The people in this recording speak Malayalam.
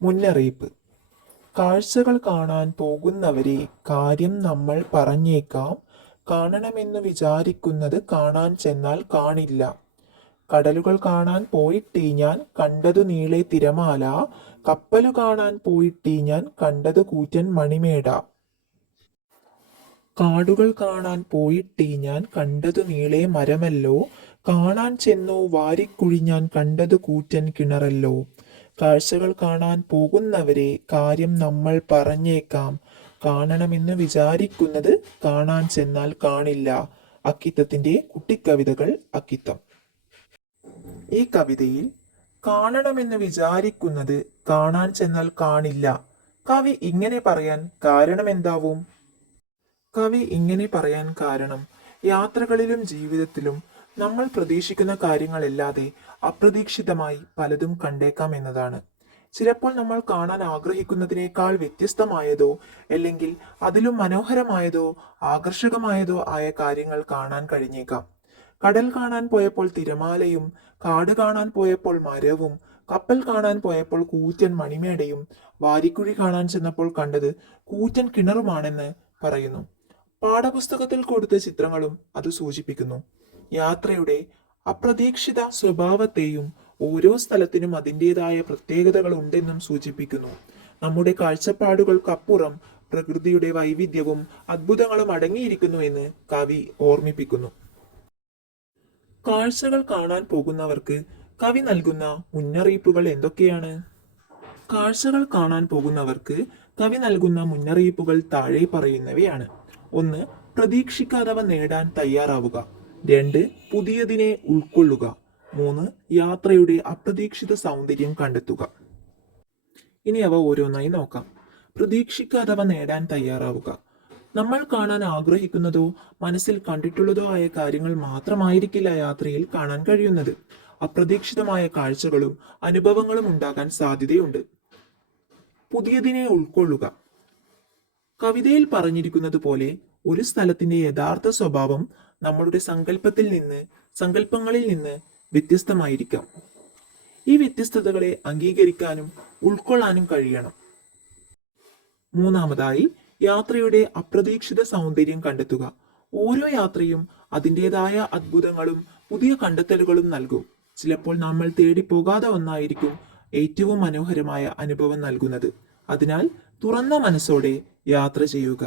മുന്നറിയിപ്പ്. കാഴ്ചകൾ കാണാൻ പോകുന്നവരെ കാര്യം നമ്മൾ പറഞ്ഞേക്കാം. കാണണമെന്നു വിചാരിക്കുന്നത് കാണാൻ ചെന്നാൽ കാണില്ല. കടലുകൾ കാണാൻ പോയിട്ടീ ഞാൻ കണ്ടതു നീളെ തിരമാല. കപ്പലു കാണാൻ പോയിട്ടീ ഞാൻ കണ്ടതു കൂറ്റൻ മണിമേട. കാടുകൾ കാണാൻ പോയിട്ടീ ഞാൻ കണ്ടതു നീളെ മരമല്ലോ. കാണാൻ ചെന്നു വാരിക്കുഴി ഞാൻ കണ്ടതു കൂറ്റൻ കിണറല്ലോ. കാഴ്ചകൾ കാണാൻ പോകുന്നവരെ കാര്യം നമ്മൾ പറഞ്ഞേക്കാം. കാണണമെന്ന് വിചാരിക്കുന്നത് കാണാൻ ചെന്നാൽ കാണില്ല. അക്കിത്തത്തിന്റെ കുട്ടിക്കവിതകൾ അക്കിത്തം. ഈ കവിതയിൽ കാണണമെന്ന് വിചാരിക്കുന്നത് കാണാൻ ചെന്നാൽ കാണില്ല. കവി ഇങ്ങനെ പറയാൻ കാരണം എന്താവും? കവി ഇങ്ങനെ പറയാൻ കാരണം യാത്രകളിലും ജീവിതത്തിലും നമ്മൾ പ്രതീക്ഷിക്കുന്ന കാര്യങ്ങളല്ലാതെ അപ്രതീക്ഷിതമായി പലതും കണ്ടേക്കാം എന്നതാണ്. ചിലപ്പോൾ നമ്മൾ കാണാൻ ആഗ്രഹിക്കുന്നതിനേക്കാൾ വ്യത്യസ്തമായതോ അല്ലെങ്കിൽ അതിലും മനോഹരമായതോ ആകർഷകമായതോ ആയ കാര്യങ്ങൾ കാണാൻ കഴിഞ്ഞേക്കാം. കടൽ കാണാൻ പോയപ്പോൾ തിരമാലയും, കാട് കാണാൻ പോയപ്പോൾ മരവും, കപ്പൽ കാണാൻ പോയപ്പോൾ കൂറ്റൻ മണിമേടയും, വാരിക്കുഴി കാണാൻ ചെന്നപ്പോൾ കണ്ടത് കൂറ്റൻ കിണറുമാണെന്ന് പറയുന്നു. പാഠപുസ്തകത്തിൽ കൊടുത്ത ചിത്രങ്ങളും അത് സൂചിപ്പിക്കുന്നു. യാത്രയുടെ അപ്രതീക്ഷിത സ്വഭാവത്തെയും ഓരോ സ്ഥലത്തിനും അതിൻ്റെതായ പ്രത്യേകതകൾ ഉണ്ടെന്നും സൂചിപ്പിക്കുന്നു. നമ്മുടെ കാഴ്ചപ്പാടുകൾക്കപ്പുറം പ്രകൃതിയുടെ വൈവിധ്യവും അത്ഭുതങ്ങളും അടങ്ങിയിരിക്കുന്നു എന്ന് കവി ഓർമ്മിപ്പിക്കുന്നു. കാഴ്ചകൾ കാണാൻ പോകുന്നവർക്ക് കവി നൽകുന്ന മുന്നറിയിപ്പുകൾ എന്തൊക്കെയാണ്? കാഴ്ചകൾ കാണാൻ പോകുന്നവർക്ക് കവി നൽകുന്ന മുന്നറിയിപ്പുകൾ താഴെ പറയുന്നവയാണ്. 1. പ്രതീക്ഷിക്കാത്തവ നേടാൻ തയ്യാറാവുക. 2. പുതിയതിനെ ഉൾക്കൊള്ളുക. 3. യാത്രയുടെ അപ്രതീക്ഷിത സൗന്ദര്യം കണ്ടെത്തുക. ഇനി അവ ഓരോന്നായി നോക്കാം. പ്രതീക്ഷിക്കാത്തവ നേടാൻ തയ്യാറാവുക. നമ്മൾ കാണാൻ ആഗ്രഹിക്കുന്നതോ മനസ്സിൽ കണ്ടിട്ടുള്ളതോ ആയ കാര്യങ്ങൾ മാത്രമായിരിക്കില്ല യാത്രയിൽ കാണാൻ കഴിയുന്നത്. അപ്രതീക്ഷിതമായ കാഴ്ചകളും അനുഭവങ്ങളും ഉണ്ടാകാൻ സാധ്യതയുണ്ട്. പുതിയതിനെ ഉൾക്കൊള്ളുക. കവിതയിൽ പറഞ്ഞിരിക്കുന്നത് പോലെ ഒരു സ്ഥലത്തിന്റെ യഥാർത്ഥ സ്വഭാവം നമ്മളുടെ സങ്കല്പങ്ങളിൽ നിന്ന് വ്യത്യസ്തമായിരിക്കാം. ഈ വ്യത്യസ്തതകളെ അംഗീകരിക്കാനും ഉൾക്കൊള്ളാനും കഴിയണം. 3. യാത്രയുടെ അപ്രതീക്ഷിത സൗന്ദര്യം കണ്ടെത്തുക. ഓരോ യാത്രയും അതിൻ്റെതായ അത്ഭുതങ്ങളും പുതിയ കണ്ടെത്തലുകളും നൽകും. ചിലപ്പോൾ നമ്മൾ തേടി പോകാതെ ഒന്നായിരിക്കും ഏറ്റവും മനോഹരമായ അനുഭവം നൽകുന്നത്. അതിനാൽ തുറന്ന മനസ്സോടെ യാത്ര ചെയ്യുക.